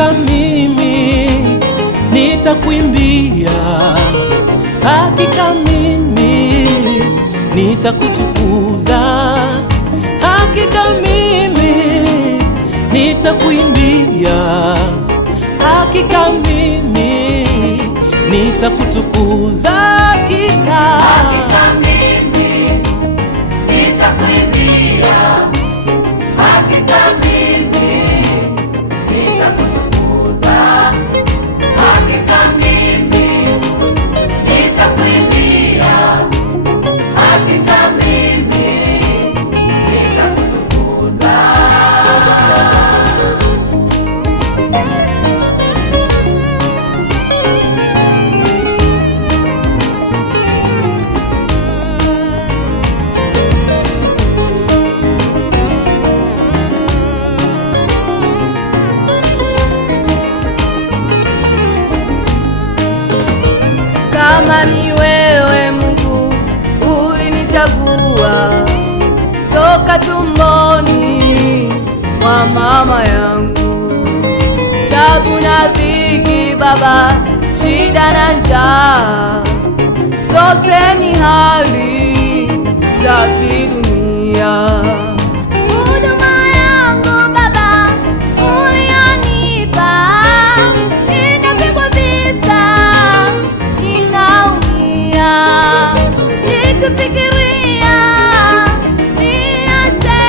Hakika mimi nitakuimbia, hakika mimi nitakutukuza, hakika mimi nitakuimbia, hakika mimi nitakutukuza, hakika mimi nitakuimbia, hakika mimi nitakutukuza, hakika mimi nitakuimbia, hakika mimi nitakutukuza. Kama ni wewe Mungu ulinichagua toka tumboni mwa mama yangu, tabu na dhiki Baba, shida na njaa, zote ni hali za kidunia. Fikiria niache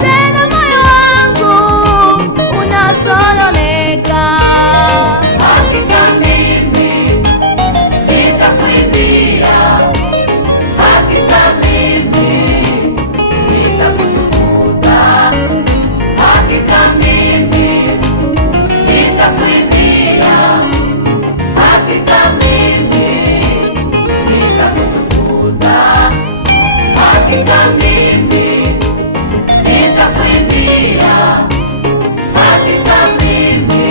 tena, moyo wangu unasononeka. Hakika mimi nitakuimbia, hakika mimi nitakutukuza, hakika mimi nitakuimbia, hakika mimi nitakutukuza, hakika mimi nitakuimbia, hakika mimi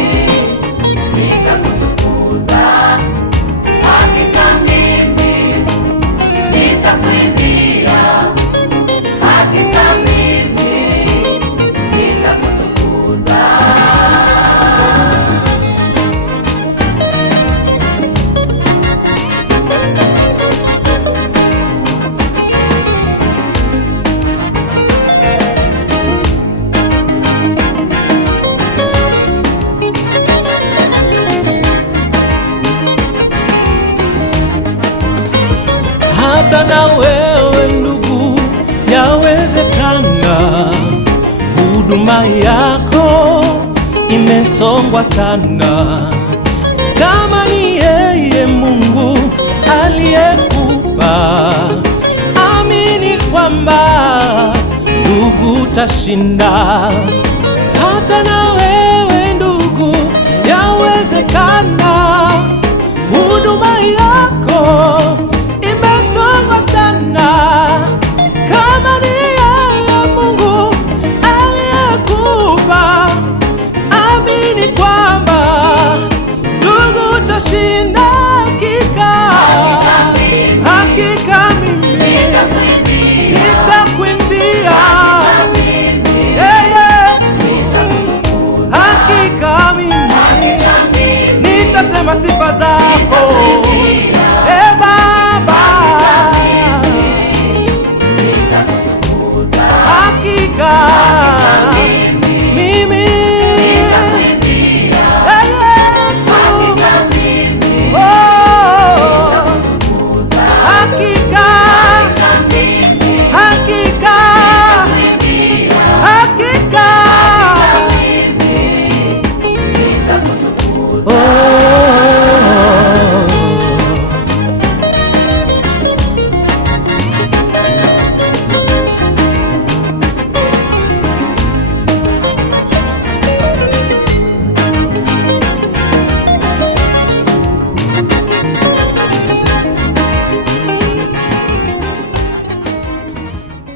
nitakutukuza, hakika mimi nitakuimbia, hakika mimi nitakutukuza. hata na wewe ndugu, yawezekana huduma yako imesongwa sana. Kama ni yeye Mungu aliyekupa, amini kwamba ndugu utashinda. Hata na wewe ndugu, yawezekana huduma yako imesongwa sana. Kama ni yeye Mungu aliyekupa, amini kwamba ndugu utashinda. Hakika mimi nitakuimbia, hakika mimi nitasema sifa zako.